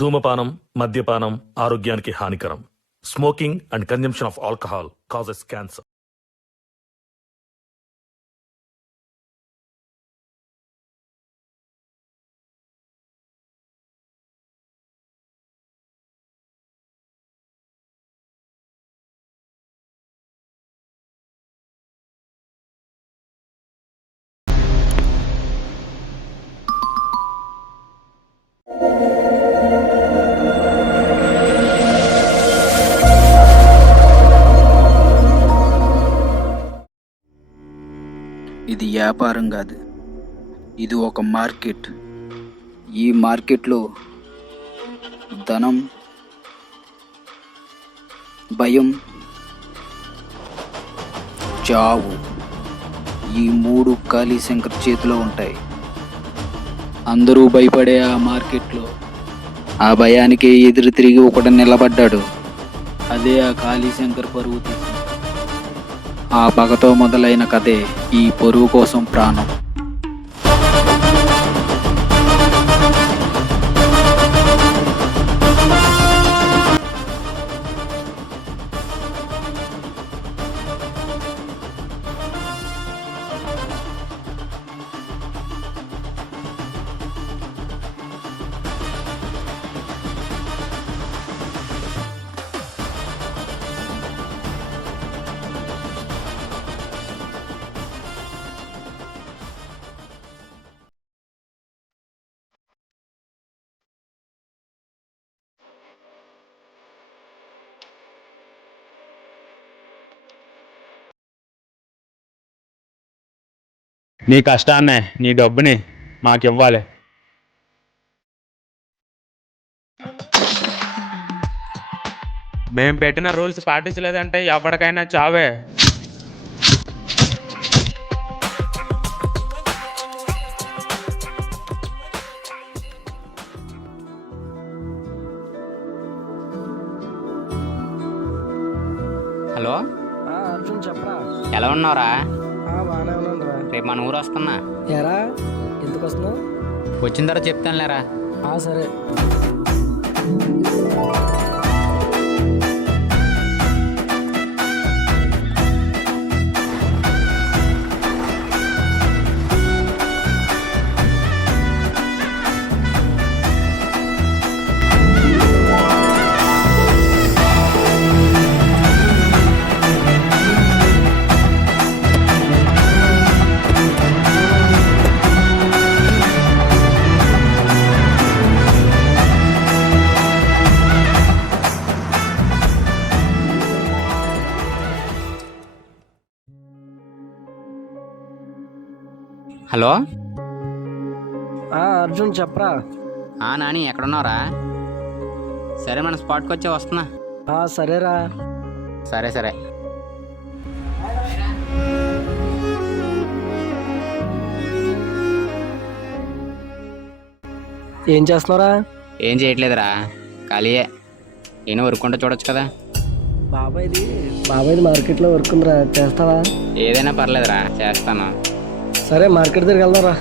ధూమపానం, మద్యపానం ఆరోగ్యానికి హానికరం. Smoking and consumption of alcohol causes cancer. ఇది వ్యాపారం కాదు, ఇది ఒక మార్కెట్. ఈ మార్కెట్లో ధనం, భయం, చావు ఈ మూడు కాళీశంకర్ చేతిలో ఉంటాయి. అందరూ భయపడే ఆ మార్కెట్లో ఆ భయానికి ఎదురు తిరిగి ఒకడు నిలబడ్డాడు. అదే ఆ కాళీశంకర్ పరువు తీసి ఆ పగతో మొదలైన కథే ఈ పరువు కోసం ప్రాణం. నీ కష్టాన్నే, నీ డబ్బుని మాకివ్వాలి. మేము పెట్టిన రూల్స్ పాటించలేదంటే ఎవరికైనా చావే. హలో అర్జున్ చెప్పరా. ఎలా ఉన్నావురా? బాగానే ఉన్నాను రా. రేపు మన ఊరు వస్తున్నా. ఎరా ఎందుకు వస్తున్నావు? వచ్చిన తర్వాత చెప్తానులేరా. సరే. హలో అర్జున్ చెప్పరా. నాని ఎక్కడున్నావురా? సరే మన స్పాట్కి వచ్చి వస్తున్నా. సరేరా. సరే సరే. ఏం చేస్తున్నారా? ఏం చేయట్లేదురా, ఖాళీయే. నేను వర్క్ చూడొచ్చు కదా. బాబాయ్ది మార్కెట్లో వర్క్ ఉందిరా, చేస్తావా? ఏదైనా పర్లేదురా, చేస్తాను. సరే మార్కెట్ దగ్గరికి వెళ్దాంరా.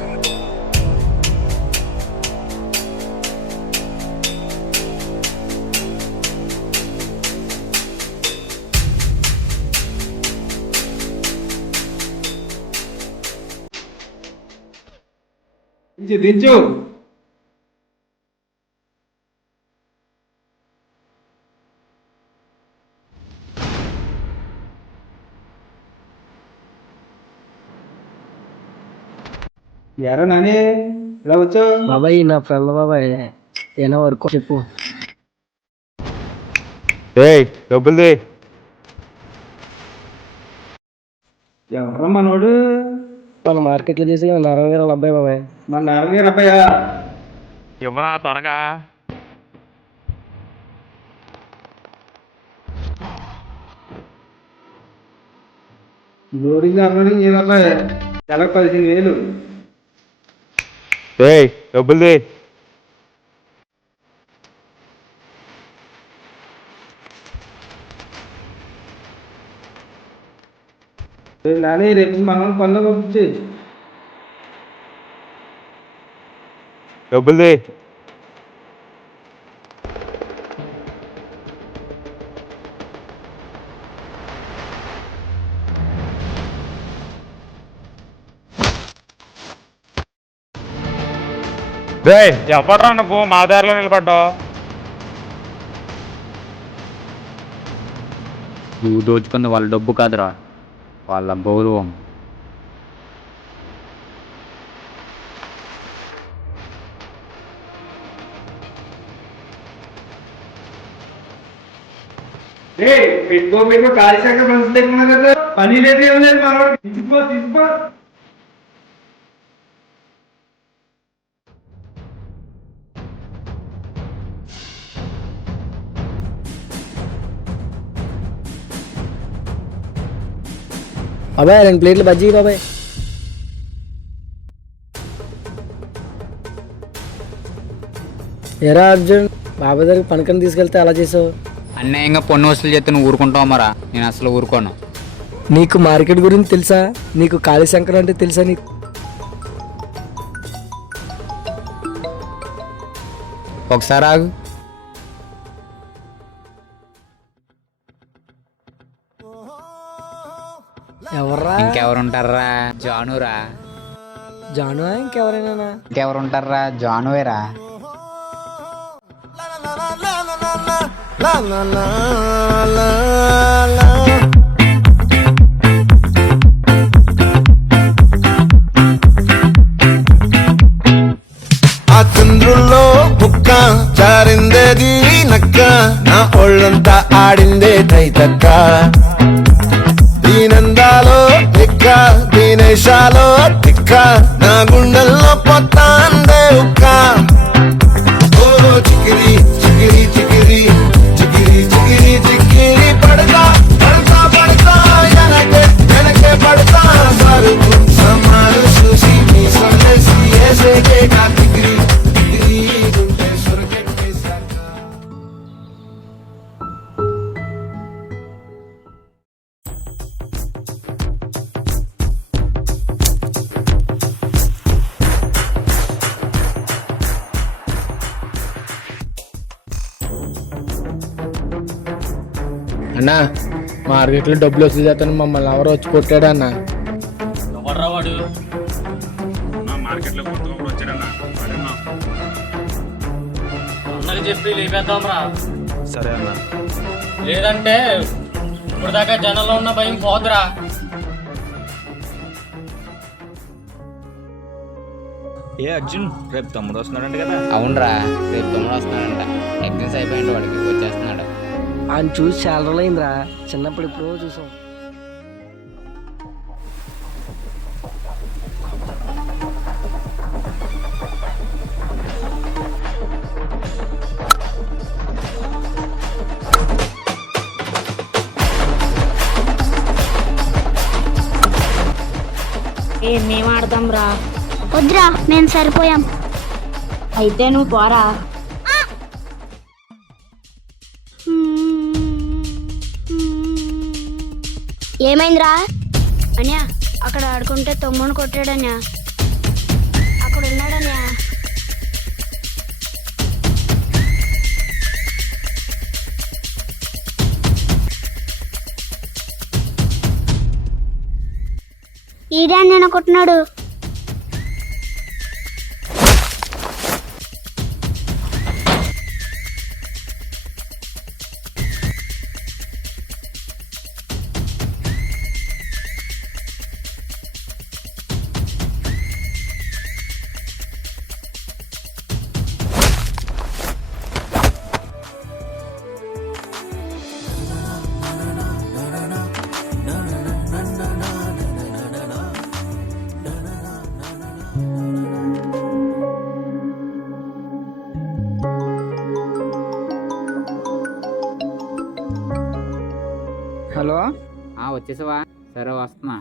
దించు. ఎరా నాని ఇలా వచ్చావు? బాబాయ్ నా ఫ్రెండ్ బాబాయ్, ఏనా వర్క్ చెప్పు. డబ్బులు ఎవరా మనోడు? మన మార్కెట్లో చేసి 40,000 అబ్బాయి బాబాయ్. మన 40,000 అబ్బాయా? ఇవ్వరా త్వరగా. లోడింగ్ అన్లోడింగ్ ఏదన్నా నెలకు 15,000. డబ్బులు నాని రేపు మనం పనులు పంపించి డబ్బులు రే ఎవడరా నువ్వు మా దారిలో నిలబడ్డావు? నువ్వు దోచుకుంది వాళ్ళ డబ్బు కాదురా, వాళ్ళ గౌరవం. పెట్టుకో ఖాళీ శాఖ ఫ్రెండ్స్ దగ్గర కదా, పని లేదు ఏం లేదు, మనోడు తీసుకో. బాబాయ్ 2 ప్లేట్లు బజ్జీ బాబాయ్. ఎరా అర్జున్, బాబాయ్ దగ్గరికి పనికని తీసుకెళ్తే అలా చేసావు. అన్యాయంగా పన్ను వసూలు చేస్తే నువ్వు ఊరుకుంటావు మరా? నేను అసలు ఊరుకోను. నీకు మార్కెట్ గురించి తెలుసా? నీకు కాళీశంకర్ అంటే తెలుసా? నీకు ఒకసారి ఆగు. ఎవర్రా? ఇంకెవరుంటారా? జానురా. జాను ఇంకెవరైనా? ఇంకెవరుంటారా? జానువేరా. ఆ చంద్రుల్లో బుక్క చారిందేది నక్క, నా ఒళ్ళంతా ఆడిందే తైతక్క. దీనందాలో ఎక్క, దీనేశాలో తిక్క, నా గుండెల్లో పొత్తాందే ఉక్క. ఓ చికిరి చికిరి చికిరి చికిరి చికిరి చికిరి పడతా పడతా పడతా, వెనకే వెనకే పడతా. సరుకు సమాలు చూసి మీ సొందేసి ఏసేకే కా తిగిరి తిగిరి గుంటే సొరకెట్టేశాక. అన్నా, మార్కెట్లో డబ్బులు వసూలు చేస్తాను మమ్మల్ని ఎవరో వచ్చి కొట్టాడు అన్న. చెప్పి లేపేద్దాంరా. సరే అన్న. లేదంటే ఇప్పుడు దాకా జనంలో ఉన్న భయం పోదురా. ఏ అర్జున్, రేపు తమ్ముడు వస్తున్నాడంట కదా? అవునరా, రేపు తమ్ముడు వస్తున్నాడంట. ఎగ్జామ్స్ అయిపోయింది, వాడికి వచ్చేస్తున్నాడు. ఆయన చూసి చాలా రోజులైందిరా. చిన్నప్పుడు ఎప్పుడో చూసాం. మేము ఆడదాం రా. వద్దురా, మేము సరిపోయాం. అయితే నువ్వు పోరా. ఏమైందిరా? అన్యా, అక్కడ ఆడుకుంటే తమ్ముని కొట్టాడన్యా. అక్కడ ఉన్నాడన్యా. ఈడే నేను కొట్టినాడు. హలో, వచ్చేసావా? సరే వస్తున్నా.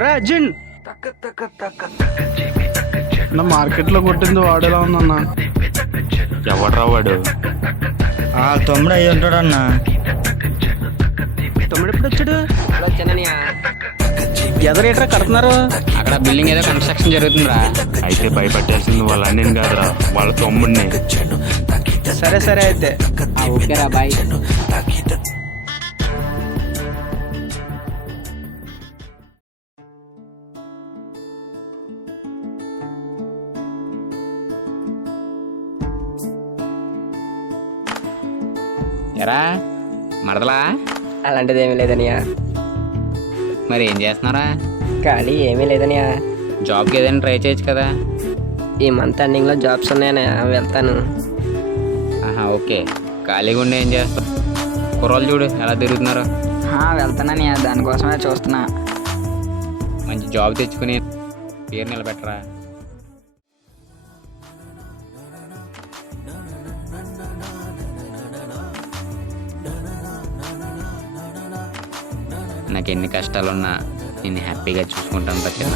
రే అర్జున్, నా మార్కెట్లో కొట్టింది వాడేలా ఉందన్నా. ఎవడ్రా వాడు? తమ్ముడు అయ్యి ఉంటాడన్నా. తమ్ముడు ఎప్పుడు వచ్చాడు? ఎదరేట్రా కడుతున్నారు? అక్కడ బిల్డింగ్ ఏదో కన్స్ట్రక్షన్ జరుగుతుందిరా. అయితే భయపెట్టాల్సింది వాళ్ళ అన్నని కాదురా, వాళ్ళ తమ్ముడిని. సరే సరే అయితే. ఓకేరా బాయ్. ఎరా మరదలా? అలాంటిది ఏమీ లేదనియా. మరి ఏం చేస్తున్నారా? ఖాళీ ఏమీ లేదనియా. జాబ్కి ఏదైనా ట్రై చేయొచ్చు కదా. ఈ మంత్ ఎండింగ్లో జాబ్స్ ఉన్నాయనయా, వెళ్తాను. ఆహా ఓకే. ఖాళీగా ఉండి ఏం చేస్తావు? కుర్రోళ్ళు చూడు ఎలా తిరుగుతున్నారు. వెళ్తాననియా, దానికోసమే చూస్తున్నా. మంచి జాబ్ తెచ్చుకుని పేరు నిలబెట్టరా. నాకు ఎన్ని కష్టాలున్నా నేను హ్యాపీగా చూసుకుంటాను రా చిన్న.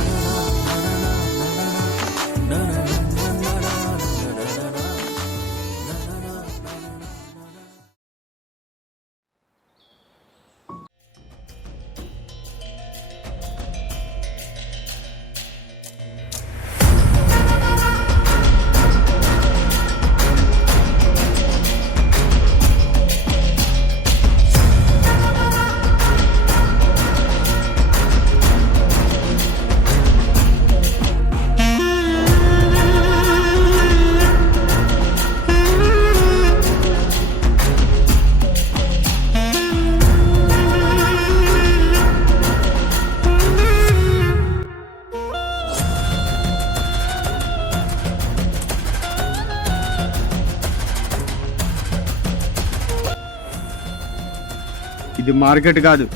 ఇది మార్కెట్ కాదు,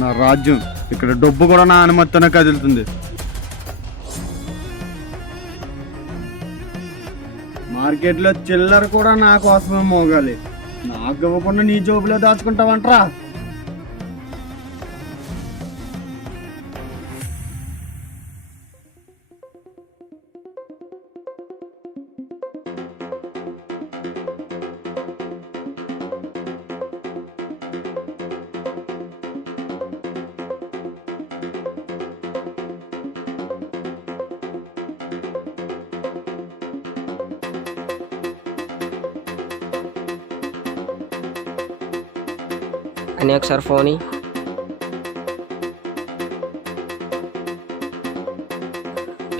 నా రాజ్యం. ఇక్కడ డబ్బు కూడా నా అనుమతితోనే కదులుతుంది. మార్కెట్లో చిల్లర కూడా నా కోసమే మోగాలి. నాకు ఇవ్వకుండా నీ జోబులో దాచుకుంటావంట్రా? అని ఒకసారి ఫోన్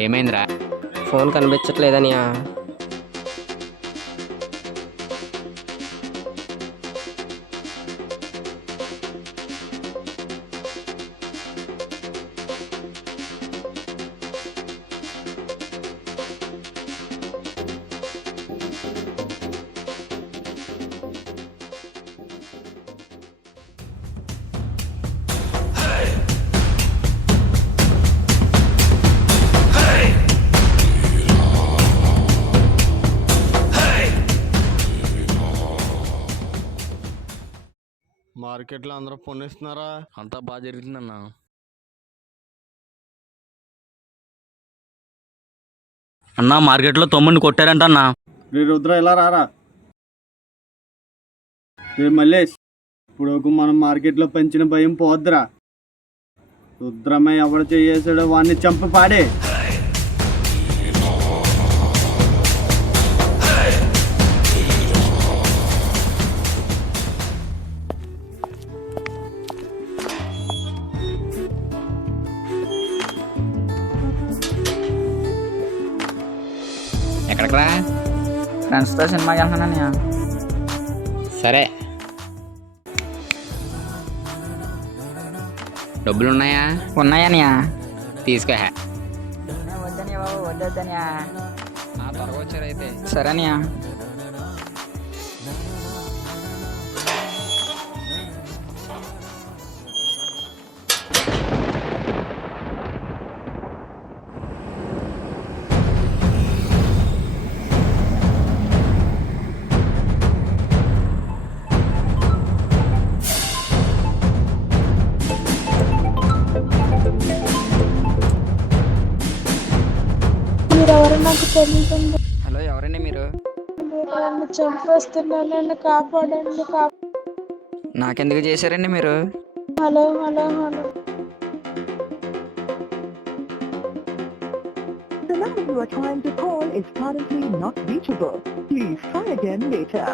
ఏమైందిరా? ఫోన్ కనిపించట్లేదనియా. మార్కెట్లో అందరూ పొన్నిస్తున్నారా? అంతా బాగా జరుగుతుందన్నా. అన్నా మార్కెట్లో తమ్ముడిని కొట్టారంట అన్నా. రే రుద్ర, ఇలా రారా. రే మల్లేష్, ఇప్పుడు మనం మార్కెట్లో పెంచిన భయం పోద్దురా. రుద్రమయ్య ఎవడు చేసాడో వాడిని చంపి పాడే. ఎక్కడికి రా? ఫ్రెండ్స్తో సినిమాకి వెళ్తున్నానయ్యా. సరే డబ్బులు ఉన్నాయా? ఉన్నాయనియా. తీసుకో. వద్దనియా బాబు, వద్దనియా. త్వరగా వచ్చారైతే. సరేనియా. నాకు తెలియదండి. హలో, ఎవరండి మీరు? నన్ను చంపేస్తున్నారు, నన్ను కాపాడండి. నాకెందుకు చేశారండి మీరు? Hello hello hello. The number you are trying to call is currently not reachable. Please try again later.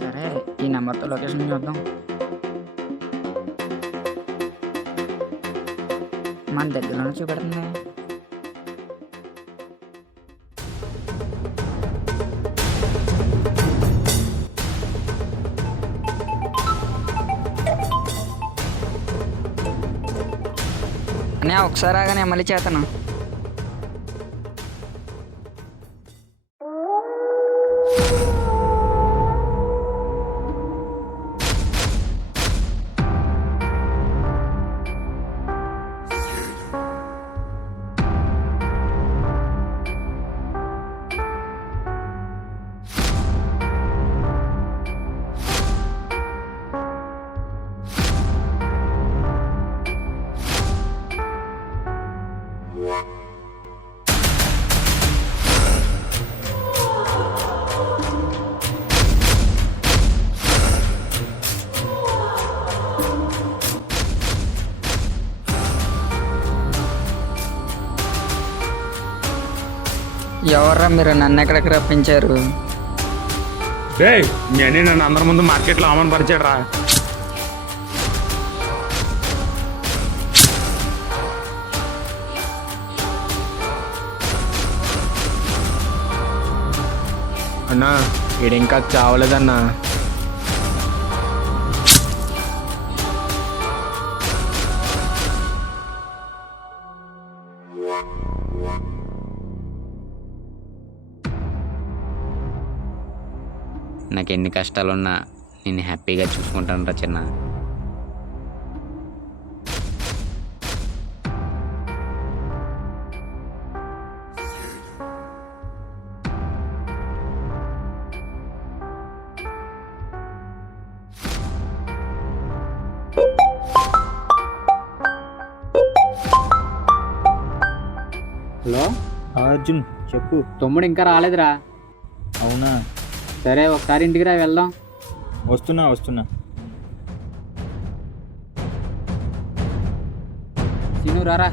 సరే, ఈ నెంబర్తో లొకేషన్ చూద్దాం. మన దగ్గరలోనే చూపెడుతుంది. నేను ఒకసారి ఆగానే మళ్ళీ చేతను. ఎవర్రా మీరు? నన్ను ఎక్కడికి రప్పించారు? నేను నన్ను అందరి ముందు మార్కెట్లో అవమానపరిచాడు రా. అన్నా ఈడింకా చావలేదన్నా. నాకు ఎన్ని కష్టాలున్నా నేను హ్యాపీగా చూసుకుంటాను రా చిన్న. హలో అర్జున్, చెప్పు. తమ్ముడు ఇంకా రాలేదురా. అవునా? సరే, ఒకసారి ఇంటికి రా, వెళ్దాం. వస్తున్నా. సీను రారా.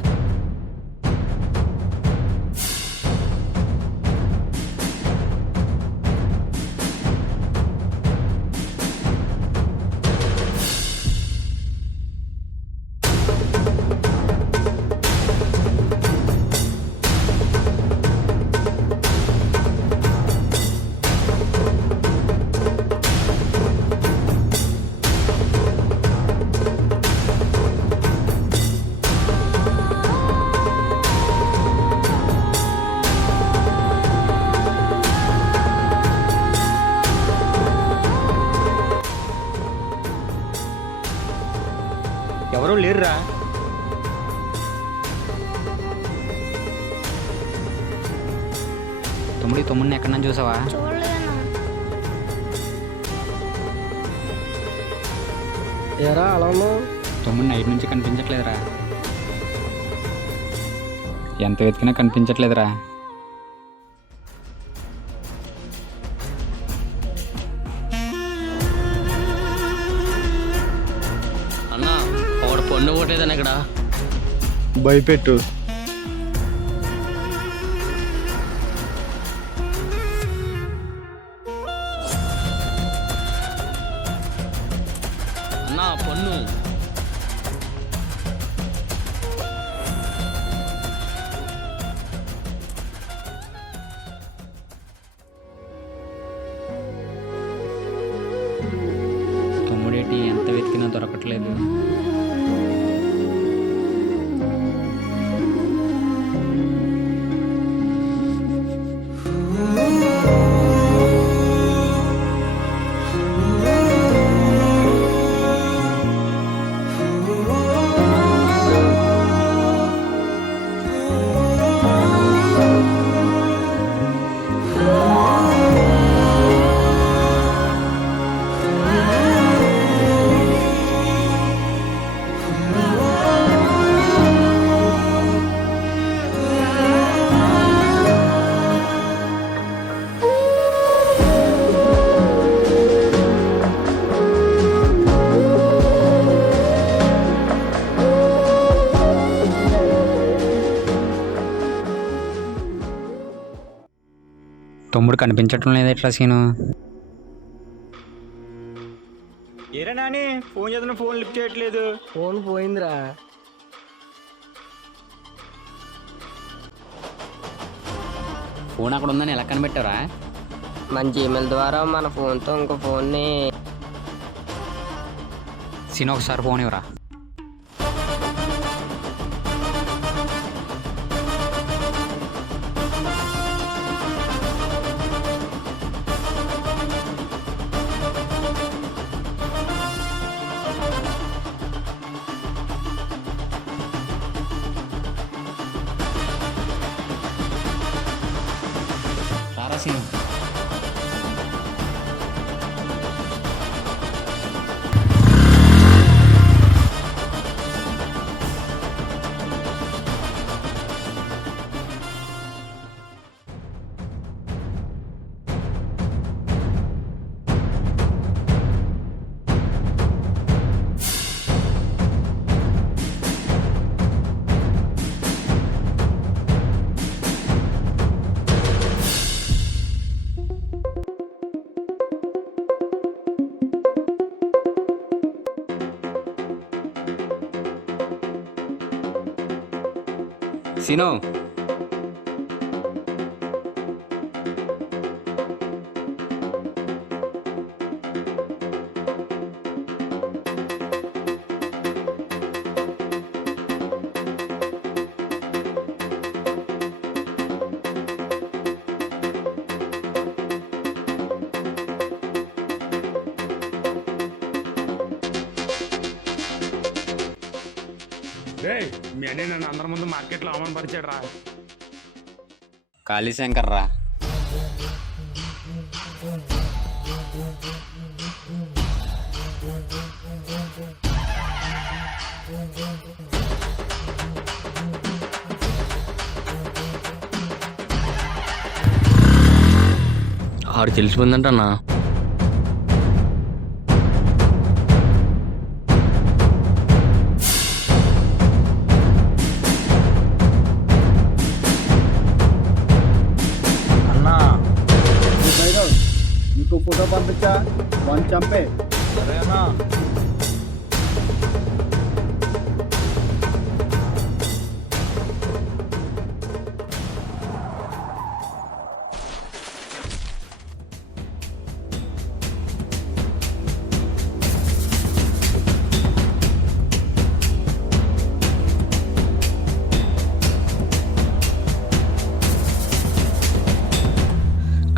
ఎవరూ లేరురా. తమ్ముడిని ఎక్కడన్నా చూసావా? చూడలేదన్నా. ఏరా అలా ఉన్నావు? తమ్ముడు నైట్ నుంచి కనిపించట్లేదురా. ఎంత వెతికినా కనిపించట్లేదురా. అన్నా, ఒకడు పొన్ను కొట్టేదని ఇక్కడ. భయపెట్టు. అన్నా, పొన్ను. తమ్ముడేటి ఎంత వెతికినా దొరకట్లేదు. తమ్ముడు కనిపించటం లేదు ఎట్లా సీను? ఏరా నాని, ఫోన్ చేస్తున్న ఫోన్ లిఫ్ట్ చేయట్లేదు. ఫోన్ పోయిందిరా. ఫోన్ అక్కడ ఉందని ఎలా కనిపెట్టారా? మన జీమెయిల్ ద్వారా మన ఫోన్తో ఇంకో ఫోన్ని. సీను ఒకసారి ఫోన్ ఇవ్వరా. రారా సీను. సీను, మీ అన్నీ నన్ను అందరి ముందు మార్కెట్లో అవమానపరిచాడు రా. కాళీశంకర్ రా. ఆడు తెలిసిపోయిందంటన్నా. నీకు ఫోటో పంపించా, వన్ చంపే. సరేనా?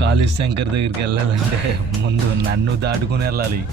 కాళీశంకర్ దగ్గరికి వెళ్ళాలంటే ముందు నన్ను దాటుకుని వెళ్ళాలి.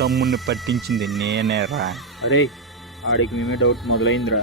తమ్ముడిని పట్టించింది నేనేరా. అరే ఆడికి మేమే డౌట్ మొదలైందిరా.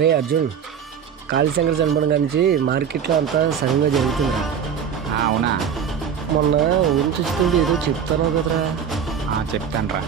రే అర్జున్, కాళీశంకర్ చనిపోవడం నుంచి మార్కెట్లో అంతా సగంగా జరుగుతుంది. అవునా? మొన్న ఊరి చూస్తుంటే ఏదో చెప్తాను కదరా. చెప్తాను రా.